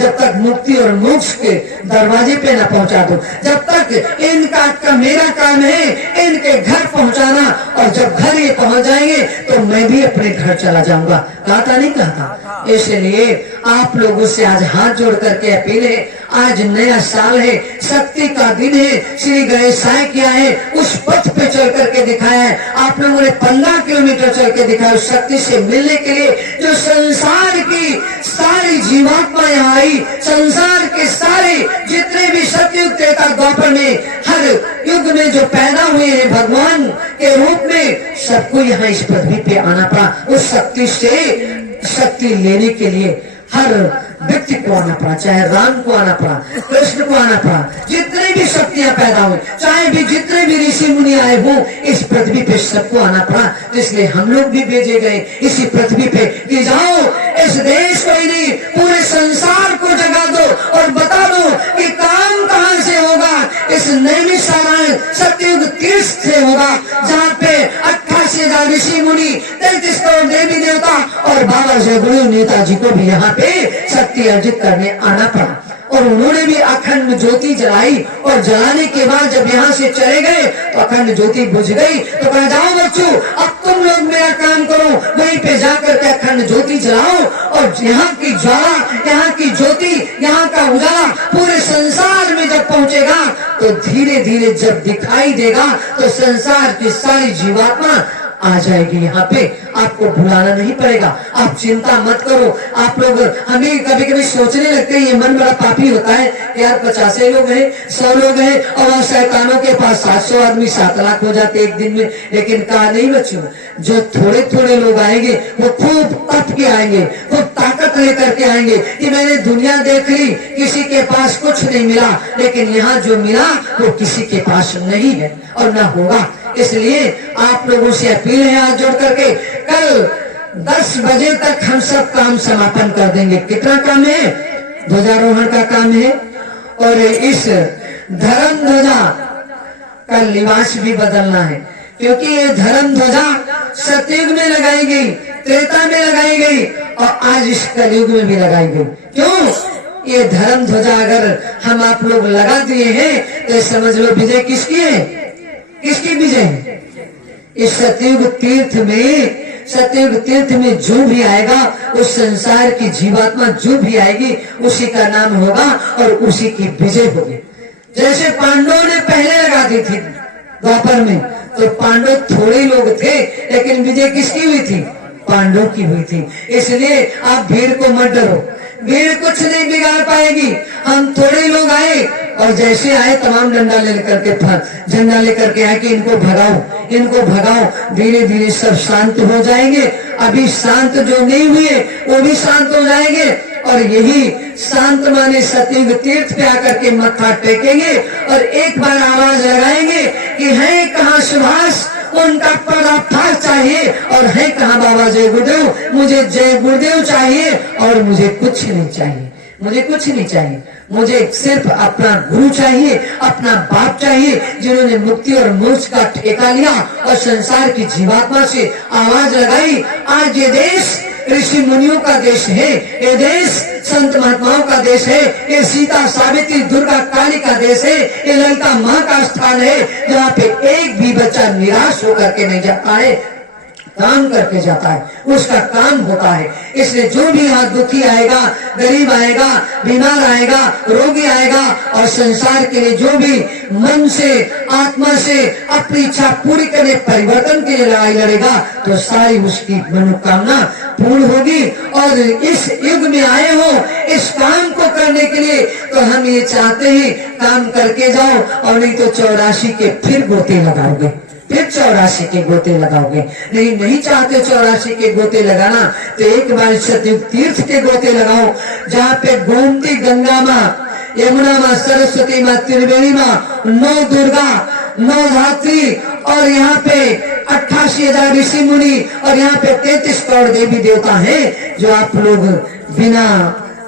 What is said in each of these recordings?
जब तक मुक्ति और मोक्ष के दरवाजे पे न पहुंचा दो, जब तक इनका मेरा काम है इनके घर पहुंचाना, और जब घर ये पहुंच जाएंगे तो मैं भी अपने घर चला जाऊंगा। कहा था नहीं कहा था? इसलिए आप लोगों से आज हाथ जोड़ करके अपील है, आज नया साल है, शक्ति का दिन है, श्री गणेशाय किया है, उस पथ पे चल करके दिखाया है। आप लोगों ने 15 किलोमीटर चल के दिखाया उस शक्ति से मिलने के लिए, जो संसार की सारी जीवात्मा यहाँ आई, संसार के सारे जितने भी सतयुग त्रेता द्वापर में हर युग में जो पैदा हुए हैं भगवान के रूप में, सबको यहाँ इस पृथ्वी पे आना पड़ा। उस शक्ति से शक्ति लेने के लिए हर व्यक्ति को आना पड़ा, चाहे राम को आना पड़ा, कृष्ण को आना पड़ा, जितने भी शक्तियां पैदा हुई, चाहे भी जितने भी ऋषि मुनि आए हो, इस पृथ्वी पे सबको आना पड़ा। तो इसलिए हम लोग भी भेजे गए इसी पृथ्वी पे कि जाओ इस देश को ही नहीं पूरे संसार को जगा दो और बता दो कि काम कहाँ से होगा। इस नैमिषारण्य सतयुग तीर्थ से होगा, जहाँ पे 88,000 ऋषि मुनि, 33 करोड़ देवी देवता और बाबा जगुरु नेताजी को भी यहाँ पे शक्ति अर्जित करने आना पड़ा। और उन्होंने भी अखंड ज्योति जलाई, और जलाने के बाद जब यहाँ से चले गए तो अखंड ज्योति बुझ गई। तो कहा जाओ बच्चों अब तुम लोग मेरा काम करो, वहीं पे जाकर के अखंड ज्योति जलाओ, और यहाँ की ज्वाला, यहाँ की ज्योति, यहाँ का उजाला पूरे संसार में जब पहुंचेगा तो धीरे धीरे जब दिखाई देगा तो संसार की सारी जीवात्मा आ जाएगी। यहाँ पे आपको बुलाना नहीं पड़ेगा, आप चिंता मत करो। आप लोग हमें कभी कभी सोचने लगते हैं ये मन बड़ा पापी होता है कि यार 50 लोग हैं, 100 लोग हैं, और शैतानों के पास 700 आदमी 7 लाख हो जाते एक दिन में। लेकिन कहा नहीं बच्चों, जो थोड़े थोड़े लोग आएंगे वो खूब तप के आएंगे, खूब ताकत लेकर के आएंगे कि मैंने दुनिया देख ली, किसी के पास कुछ नहीं मिला, लेकिन यहाँ जो मिला वो किसी के पास नहीं है और न होगा। इसलिए आप लोगों से अपील है हाथ जोड़ करके, कल 10 बजे तक हम सब काम समापन कर देंगे। कितना काम है? ध्वजारोहण का काम है, और इस धर्म ध्वजा का लिबास भी बदलना है, क्योंकि ये धर्म ध्वजा सतयुग में लगाई गई, त्रेता में लगाई गई, और आज इस कलयुग में भी लगाई गई। क्यों? ये धर्म ध्वजा अगर हम आप लोग लगा दिए हैं तो समझ लो विजय किसकी है? किसकी विजय है? इस सतयुग तीर्थ में जो भी आएगा, उस संसार की जीवात्मा जो भी आएगी, उसी का नाम होगा और उसी की विजय होगी। जैसे पांडवों ने पहले लगा दी थी द्वापर में, तो पांडव थोड़े लोग थे, लेकिन विजय किसकी हुई थी? पांडवों की हुई थी। इसलिए आप भीड़ को मत डरो, भीड़ कुछ नहीं बिगाड़ पाएगी। हम थोड़े लोग आए और जैसे आए तमाम झंडा लेकर के आए कि इनको भगाओ। धीरे धीरे सब शांत हो जाएंगे। अभी शांत जो नहीं हुए वो भी शांत हो जाएंगे, और यही शांत माने सतयुग तीर्थ पे आकर के मत्था टेकेंगे और एक बार आवाज लगाएंगे कि है कहाँ सुभाष, उनका पर्दाफाश चाहिए, और है कहाँ बाबा जय गुरुदेव, मुझे जय गुरुदेव चाहिए और मुझे कुछ नहीं चाहिए, मुझे कुछ नहीं चाहिए, मुझे सिर्फ अपना गुरु चाहिए, अपना बाप चाहिए, जिन्होंने मुक्ति और मोक्ष का ठेका लिया और संसार की जीवात्मा से आवाज लगाई। आज ये देश ऋषि मुनियों का देश है, ये देश संत महात्माओं का देश है, ये सीता सावित्री दुर्गा काली का देश है, ये ललिता माँ का स्थान है, जहाँ पे एक भी बच्चा निराश होकर के नहीं जाता है, काम करके जाता है, उसका काम होता है। इसलिए जो भी यहाँ दुखी आएगा, गरीब आएगा, बीमार आएगा, रोगी आएगा, और संसार के लिए जो भी मन से आत्मा से अपनी इच्छा पूरी करने परिवर्तन के लिए लड़ाई लड़ेगा, तो सारी उसकी मनोकामना पूर्ण होगी। और इस युग में आए हो इस काम को करने के लिए, तो हम ये चाहते हैं काम करके जाओ, और नहीं तो 84 के फिर गोते लगाओगे, फिर 84 के गोते लगाओगे। नहीं चाहते 84 के गोते लगाना, तो एक बार सतयुग तीर्थ के गोते लगाओ, जहाँ पे गोमती, गंगा माँ, यमुना माँ, सरस्वती माँ, त्रिवेणी माँ, 9 दुर्गा, 9 धात्री, और यहाँ पे 88,000 ऋषि मुनि, और यहाँ पे 33 करोड़ देवी देवता हैं, जो आप लोग बिना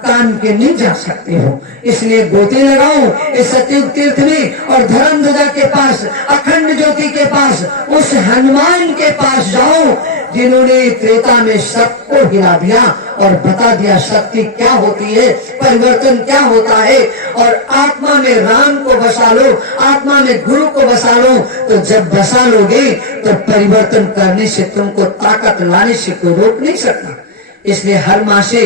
काम के नहीं जा सकते हो। इसलिए गोते लगाओ इस सतयुग तीर्थ में और धर्म ध्वजा के पास, अखंड ज्योति के पास, उस हनुमान के पास जाओ जिन्होंने त्रेता में सबको हिला दिया और बता दिया शक्ति क्या होती है, परिवर्तन क्या होता है। और आत्मा में राम को बसा लो, आत्मा में गुरु को बसा लो, तो जब बसा लोगे तो परिवर्तन करने से तुमको ताकत लाने से कोई रोक नहीं सकता। इसलिए हर माँ से,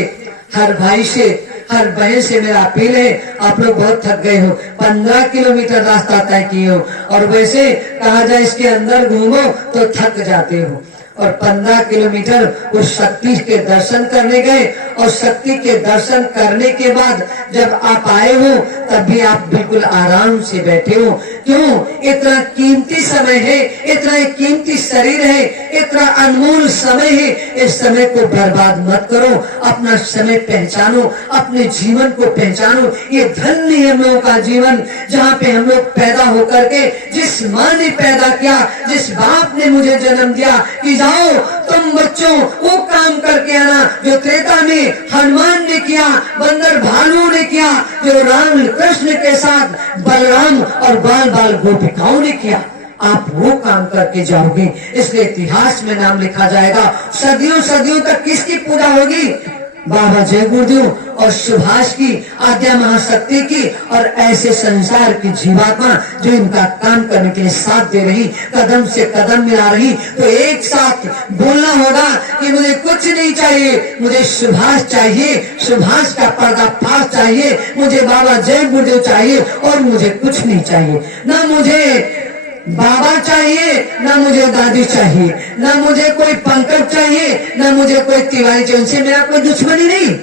हर भाई से, हर बहन से मेरा अपील है, आप लोग बहुत थक गए हो, 15 किलोमीटर रास्ता तय किए हो और वैसे कहा जाए इसके अंदर घूमो तो थक जाते हो। और 15 किलोमीटर उस शक्ति के दर्शन करने गए और शक्ति के दर्शन करने के बाद जब आप आए हो तब भी आप बिल्कुल आराम से बैठे हो। क्यों? इतना कीमती समय है, इतना कीमती शरीर है, इतना अनमोल समय है। इस समय को बर्बाद मत करो, अपना समय पहचानो, अपने जीवन को पहचानो। ये धन्य है हम लोगों का जीवन, जहाँ पे हम लोग पैदा होकर के, जिस माँ ने पैदा किया, जिस बाप ने मुझे जन्म दिया कि जाओ तुम बच्चों वो काम करके आना जो त्रेता में हनुमान ने किया, बंदर भालू ने किया, जो राम कृष्ण के साथ बलराम और बाल बाल गोपिकाओं ने किया। आप वो काम करके जाओगे, इसलिए इतिहास में नाम लिखा जाएगा। सदियों सदियों तक किसकी पूजा होगी? बाबा जय गुरुदेव और सुभाष की, आद्या महाशक्ति की और ऐसे संसार की जीवात्मा जो इनका काम करने के लिए साथ दे रही, कदम से कदम मिला रही। तो एक साथ बोलना होगा कि मुझे कुछ नहीं चाहिए, मुझे सुभाष चाहिए, सुभाष का पर्दाफाश चाहिए, मुझे बाबा जय गुरुदेव चाहिए और मुझे कुछ नहीं चाहिए। ना मुझे बाबा चाहिए, ना मुझे दादी चाहिए, ना मुझे कोई पंकज चाहिए, ना मुझे कोई तिवारी चाहिए। उनसे मेरा कोई दुश्मनी नहीं,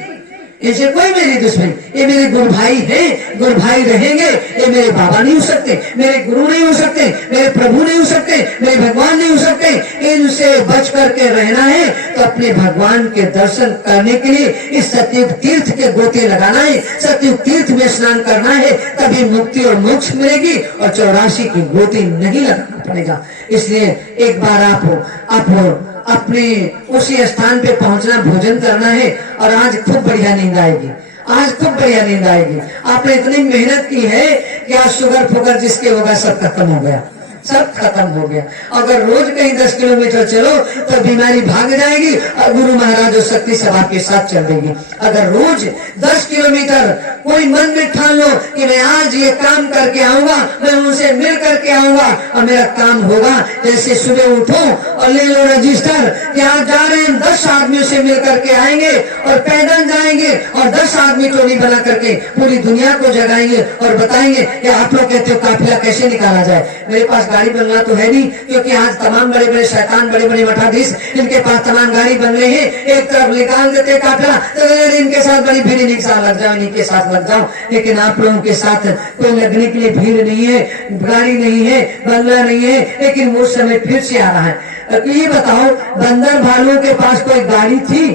इनसे कोई मेरी दुश्मनी, ये मेरे गुरु भाई हैं, गुरु भाई रहेंगे। ये मेरे बाबा नहीं हो सकते, मेरे गुरु नहीं हो सकते, मेरे प्रभु नहीं हो सकते, मेरे भगवान नहीं हो सकते। इनसे बच करके रहना है तो अपने भगवान के दर्शन करने के लिए इस सतयुग तीर्थ के गोते लगाना है, सतयुग तीर्थ में स्नान करना है, तभी मुक्ति और मोक्ष मिलेगी और 84 की गोती नहीं लगाना पड़ेगा। इसलिए एक बार आप अपने उसी स्थान पे पहुंचना, भोजन करना है और आज खूब बढ़िया नींद आएगी, आज खूब बढ़िया नींद आएगी। आपने इतनी मेहनत की है कि आज शुगर फुगर जिसके होगा सब खत्म हो गया, सब खत्म हो गया। अगर रोज कहीं 10 किलोमीटर चलो तो बीमारी भाग जाएगी और गुरु महाराज और शक्ति सब आपके साथ चल देगी। अगर रोज 10 किलोमीटर कोई मन में ठान लो कि मैं आज ये काम करके आऊंगा, मैं उनसे मिल करके आऊंगा और मेरा काम होगा। जैसे सुबह उठो और ले लो रजिस्टर कि आज जा रहे हैं, 10 आदमियों से मिल करके आएंगे और पैदल जाएंगे और 10 आदमी टोली बना करके पूरी दुनिया को जगाएंगे और बताएंगे कि आप लोग कहते हो काफिला कैसे निकाला जाए। मेरे पास गाड़ी बंगला तो है नहीं, क्योंकि आज तमाम बड़े बड़े शैतान, बड़े बड़े मठाधीश, इनके पास तमाम गाड़ी बंगले हैं। एक तरफ निकाल देते काफिला तो इनके साथ बड़ी भीड़, इनके साथ लग जाओ, इनके साथ लग जाओ। लेकिन आप लोगों के साथ कोई लगने के लिए भीड़ नहीं है, गाड़ी नहीं है, बंगला नहीं है, लेकिन वो समय फिर से आ रहा है। ये बताओ, बंदर भालू के पास कोई गाड़ी थी,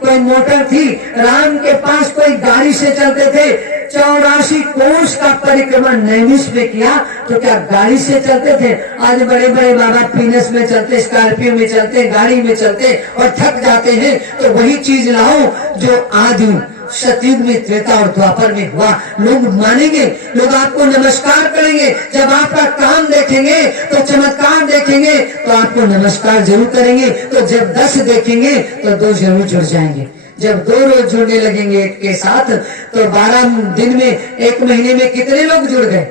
कोई मोटर थी? राम के पास कोई गाड़ी से चलते थे? 84 कोस का परिक्रमा नैमिष में किया तो क्या गाड़ी से चलते थे? आज बड़े बड़े बाबा पीनस में चलते, स्कॉर्पियो में चलते, गाड़ी में चलते और थक जाते हैं। तो वही चीज लाओ जो आदि सतयुग में, त्रेता और द्वापर में हुआ। लोग मानेंगे, लोग आपको नमस्कार करेंगे। जब आपका काम देखेंगे तो चमत्कार देखेंगे तो आपको नमस्कार जरूर करेंगे। तो जब 10 देखेंगे तो 2 जरूर जुड़ जाएंगे। जब 2 रोज जुड़ने लगेंगे एक के साथ तो 12 दिन में, 1 महीने में कितने लोग जुड़ गए?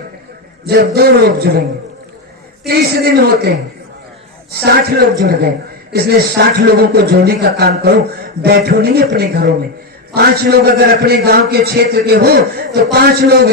जब 2 लोग जुड़ेंगे 30 दिन होते हैं, 60 लोग जुड़ गए। इसलिए 60 लोगों को जोड़ने का काम करो, बैठो नहीं अपने घरों में। 5 लोग अगर अपने गांव के क्षेत्र के हो तो 5 लोग,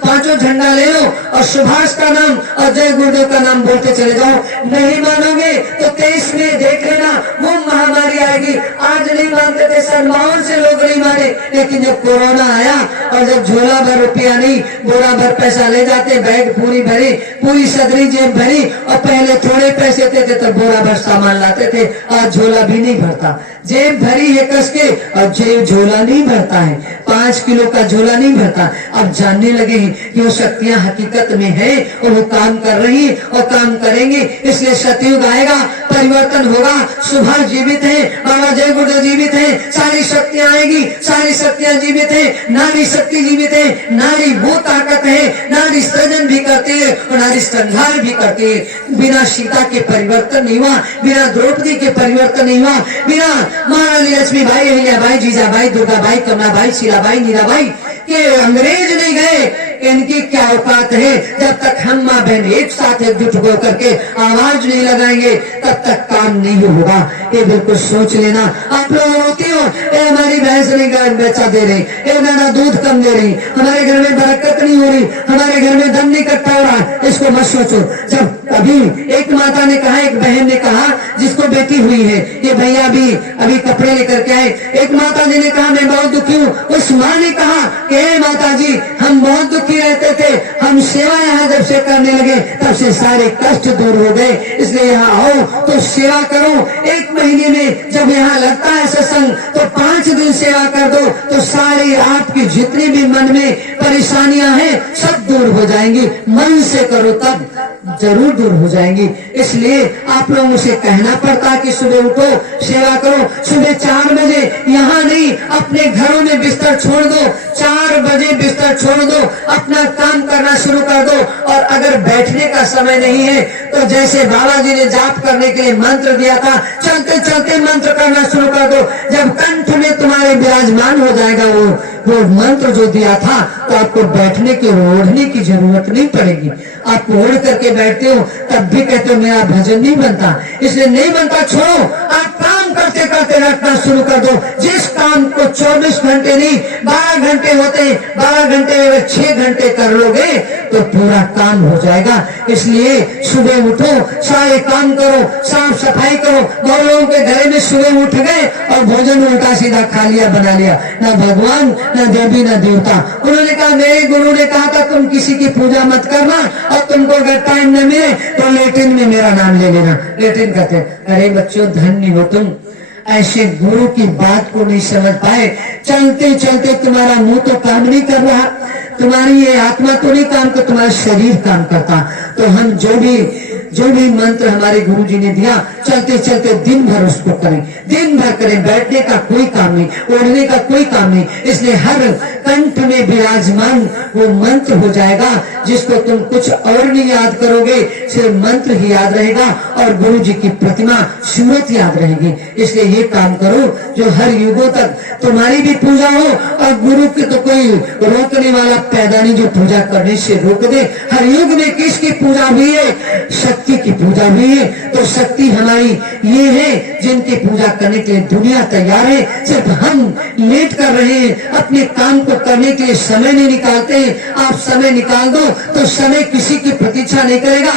5 झंडा ले लो और सुभाष का नाम और जय गुरुदेव का नाम बोलते चले जाओ। नहीं मानोगे तो 23 में देख लेना वो महामारी आएगी। आज नहीं मानते थे, सन्मान से लोग नहीं माने, लेकिन जब कोरोना आया और जब झोला भर रुपया नहीं, बोरा भर पैसा ले जाते, बैग पूरी भरी, पूरी सदरी जेब भरी, और पहले थोड़े पैसे थे तो बोरा भर सामान लाते थे। आज झोला भी नहीं भरता, जेब भरी है कस के और जेब झोला नहीं भरता है, 5 किलो का झोला नहीं भरता। अब जानने लगे हैं कि वो शक्तियां हकीकत में है और वो काम कर रही और काम करेंगे। इसलिए सतयुग आएगा परिवर्तन होगा। सुभाष जीवित है, बाबा जय गुरुदेव जीवित है, सारी शक्तियां आएगी, सारी शक्तियां जीवित है, नारी शक्ति जीवित है, नारी वो ताकत है, नारी सृजन भी करती है और नारी संहार भी करती है। बिना सीता के परिवर्तन नहीं हुआ, बिना द्रौपदी के परिवर्तन नहीं हुआ, बिना महारानी लक्ष्मीबाई, अहिल्याबाई, जीजाबाई, दुर्गाबाई, कमलाबाई, शीलाबाई, मीराबाई के अंग्रेज नहीं गए। इनकी क्या औकात है? जब तक हम माँ बहन एक साथ एकजुट होकर के आवाज नहीं लगाएंगे तब तक काम नहीं होगा। ये बिल्कुल सोच लेना। आप लोग रोती हो, हमारी भैंस नहीं गाय बेचा दे रही, मेरा दूध कम दे रही, हमारे घर में बरकत नहीं हो रही, हमारे घर में धन नहीं इकट्ठा हो रहा, इसको मत सोचो। जब अभी एक माता ने कहा, एक बहन ने कहा जिसको बेटी हुई है, ये भैया भी अभी कपड़े लेकर के आए, एक माता जी ने कहा मैं बहुत दुखी हूँ। उस माँ ने कहा कि माता जी हम बहुत दुखी रहते थे, हम सेवा यहाँ जब से करने लगे तब से सारे कष्ट दूर हो गए, इसलिए यहाँ आओ तो सेवा करो। एक महीने में जब यहाँ लगता है सत्संग तो 5 दिन सेवा कर दो तो सारी आपकी जितनी भी मन में परेशानियां हैं सब दूर हो जाएंगी। मन से करो तब जरूर दूर हो जाएंगी। इसलिए आप लोगों से कहना पड़ता है कि सुबह उठो, सेवा करो। सुबह 4 बजे यहाँ नहीं, अपने घरों में बिस्तर छोड़ दो, 4 बजे बिस्तर छोड़ दो, अपना काम करना शुरू कर दो। और अगर बैठने का समय नहीं है तो जैसे बाबा जी ने जाप करने के लिए मंत्र दिया था, चलते चलते मंत्र करना शुरू कर दो। जब कंठ में तुम्हारे विराजमान हो जाएगा वो मंत्र जो दिया था तो आपको बैठने की, ओढ़ने की जरूरत नहीं पड़ेगी। आप ओढ़ करके बैठते हो तब भी कहते हो मेरा भजन नहीं बनता, इसलिए नहीं बनता, छोड़ो। आप काम करते करते रखना शुरू कर दो। जिस काम को 24 घंटे नहीं 12 घंटे होते हैं, 12 घंटे में 6 घंटे कर लोगे तो पूरा काम हो जाएगा। इसलिए सुबह उठो, सारे काम करो, साफ सफाई करो। बहुत लोगों के घरे में सुबह उठ गए और भोजन उल्टा सीधा खा लिया, बना लिया, ना भगवान ना देवी ना देवता। उन्होंने कहा, मेरे गुरु ने कहा था तुम किसी की पूजा मत करना और तुमको अगर टाइम न मिले तो लेटिन में मेरा नाम ले लेना। लेटिन कहते हैं। अरे बच्चों धन्य हो तुम, ऐसे गुरु की बात को नहीं समझ पाए। चलते चलते तुम्हारा मुंह तो काम नहीं कर रहा, तुम्हारी ये आत्मा तो नहीं काम कर, तुम्हारा शरीर काम करता। तो हम जो भी मंत्र हमारे गुरु जी ने दिया चलते चलते दिन भर उसको करें, दिन भर करें। बैठने का कोई काम नहीं, ओढ़ने का कोई काम नहीं। इसलिए हर कंठ में विराजमान वो मंत्र हो जाएगा जिसको तुम कुछ और नहीं याद करोगे, सिर्फ मंत्र ही याद रहेगा और गुरु जी की प्रतिमा सूरत याद रहेगी। इसलिए ये काम करो जो हर युगों तक तुम्हारी भी पूजा हो और गुरु की तो कोई रोकने वाला पैदा नहीं जो पूजा करने से रोक दे। हर युग में किसकी पूजा हुई है? शक्ति की पूजा हुई है। तो शक्ति हमारी ये है जिनकी पूजा करने के लिए दुनिया तैयार है। सिर्फ हम लेट कर रहे हैं, अपने काम को करने के लिए समय नहीं निकालते हैं। आप समय निकाल दो तो समय किसी की प्रतीक्षा नहीं करेगा।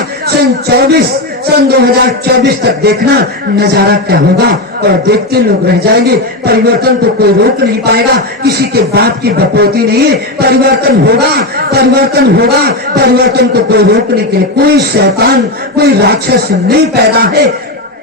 सन 2024 तक देखना नजारा क्या होगा और देखते लोग रह जाएंगे। परिवर्तन को कोई रोक नहीं पाएगा, किसी के बाप की बपोती नहीं है। परिवर्तन होगा, परिवर्तन होगा। परिवर्तन को कोई रोकने के लिए कोई शैतान, कोई राक्षस नहीं पैदा है,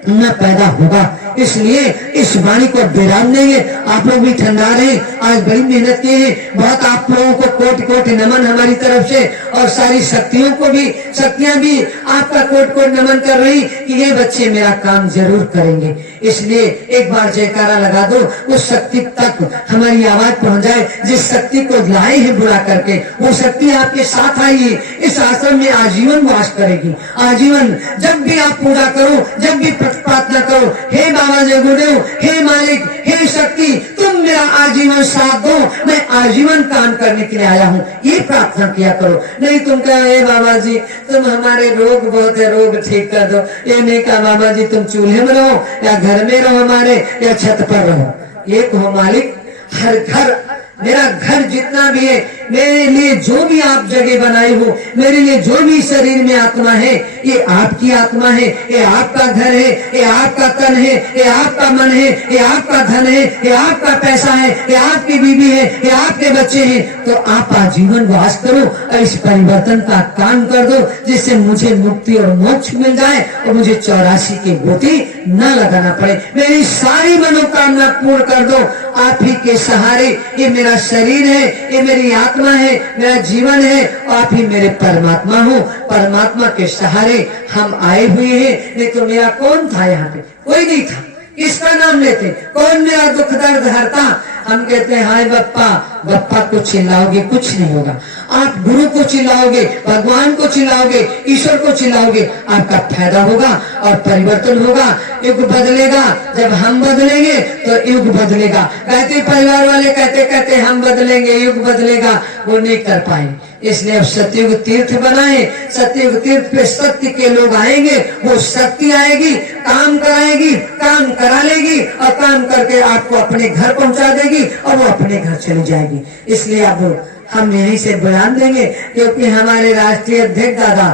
न पैदा होगा। इसलिए इस वाणी को विराम देंगे। आप लोग भी ठंडा रहे, आज बड़ी मेहनत की है। बहुत आप लोगों को कोटि कोटि नमन हमारी तरफ से और सारी शक्तियों को भी, शक्तियां भी आपका कोटि कोटि नमन कर रही कि ये बच्चे मेरा काम जरूर करेंगे। इसलिए एक बार जयकारा लगा दो, उस शक्ति तक हमारी आवाज पहुंच जाए जिस शक्ति को लाए हैं बुला करके। वो शक्ति आपके साथ आई है, इस आश्रम में आजीवन वास करेगी, आजीवन। जब भी आप पूजा करो, जब भी प्रार्थना करो, हे बाबा जय गुरुदेव, हे मालिक, हे शक्ति, तुम मेरा आजीवन साथ दो, मैं आजीवन काम करने के लिए आया हूँ, ये प्रार्थना किया करो। नहीं तुम कहो हे बाबा जी तुम हमारे रोग बहुत है, रोग ठीक कर दो। ये नहीं कहा बाबा जी तुम चूल्हे में रहो या घर में रहो हमारे, या छत पर रहो। एक हो मालिक, हर घर, मेरा घर जितना भी है, मेरे लिए जो भी आप जगह बनाई हो, मेरे लिए जो भी शरीर में आत्मा है, ये आपकी आत्मा है, ये आपका घर है, ये आपका तन है, ये आपका मन है, ये आपका धन है, ये आपका पैसा है, ये आपकी बीवी है, ये आपके बच्चे हैं। तो आप आजीवन वास करो और इस परिवर्तन का काम कर दो जिससे मुझे मुक्ति और मोक्ष मिल जाए और मुझे 84 की गोटी न लगाना पड़े। मेरी सारी मनोकामना पूर्ण कर दो आप ही के सहारे, ये मेरा शरीर है, ये मेरी आत्मा है, मेरा जीवन है, आप ही मेरे परमात्मा हो। परमात्मा के सहारे हम आए हुए हैं, नहीं तो मेरा कौन था यहाँ पे? कोई नहीं था। किसका नाम लेते? कौन मेरा दुख दर्द हरता? हम कहते हैं हाय बप्पा, बप्पा को चिल्लाओगे कुछ नहीं होगा। आप गुरु को चिल्लाओगे, भगवान को चिल्लाओगे, ईश्वर को चिल्लाओगे, आपका फायदा होगा और परिवर्तन होगा। युग बदलेगा। जब हम बदलेंगे तो युग बदलेगा। कहते परिवार वाले कहते कहते हम बदलेंगे, युग बदलेगा, वो नहीं कर पाएंगे। इसलिए अब सतयुग तीर्थ बनाए। सतयुग तीर्थ पे सत्य के लोग आएंगे, वो शक्ति आएगी, काम कराएगी, काम करा लेगी और काम करके आपको अपने घर पहुंचा देगी और वो अपने घर चली जाएगी। इसलिए अब हम यहीं से बयान देंगे, क्योंकि हमारे राष्ट्रीय अध्यक्ष दादा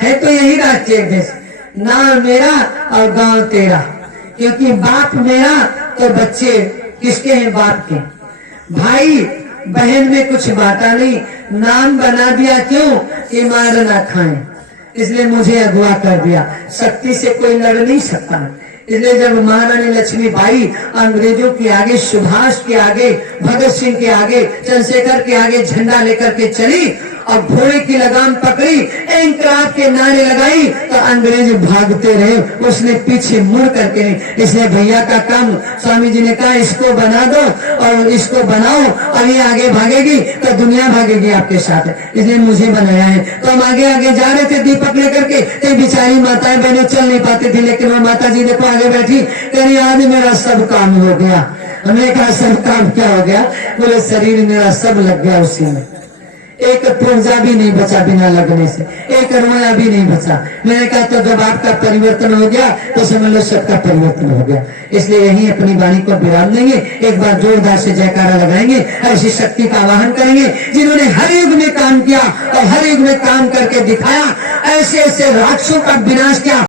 है तो यही राष्ट्रीय अध्यक्ष, नाम मेरा और गांव तेरा। क्योंकि बाप मेरा तो बच्चे किसके हैं? बाप के। भाई बहन में कुछ बांटा नहीं, नाम बना दिया क्यों? कि मार ना खाएं, इसलिए मुझे अगवा कर दिया। शक्ति से कोई लड़ नहीं सकता। इसलिए जब महारानी लक्ष्मीबाई अंग्रेजों के आगे, सुभाष के आगे, भगत सिंह के आगे, चंद्रशेखर के आगे झंडा लेकर के चली और घोड़े की लगाम पकड़ी, इंकलाब के नारे लगाई, तो अंग्रेज भागते रहे, उसने पीछे मुड़ करके नहीं। इसलिए भैया का काम, स्वामी जी ने कहा इसको बना दो और इसको बनाओ, और ये आगे भागेगी तो दुनिया भागेगी आपके साथ। इसलिए मुझे बनाया है। तो हम आगे आगे जा रहे थे दीपक लेकर के, तो बेचारी माताएं बहनें चल नहीं पाती थी, लेकिन वो माता जी देखो आगे बैठी, कह आज मेरा सब काम हो गया। हमने कहा सब काम क्या हो गया? बोले शरीर मेरा सब लग गया उसी में, एक पुर्जा भी नहीं बचा बिना लगने से, एक रोया भी नहीं बचा। मैंने कहा तो जब आपका परिवर्तन हो गया तो समझ लो सबका परिवर्तन हो गया। इसलिए यही अपनी वाणी को विराम देंगे, एक बार जोरदार से जयकारा लगाएंगे, ऐसी शक्ति का आवाहन करेंगे जिन्होंने हर युग में काम किया और हर युग में काम करके दिखाया, ऐसे ऐसे राक्षसों का विनाश किया।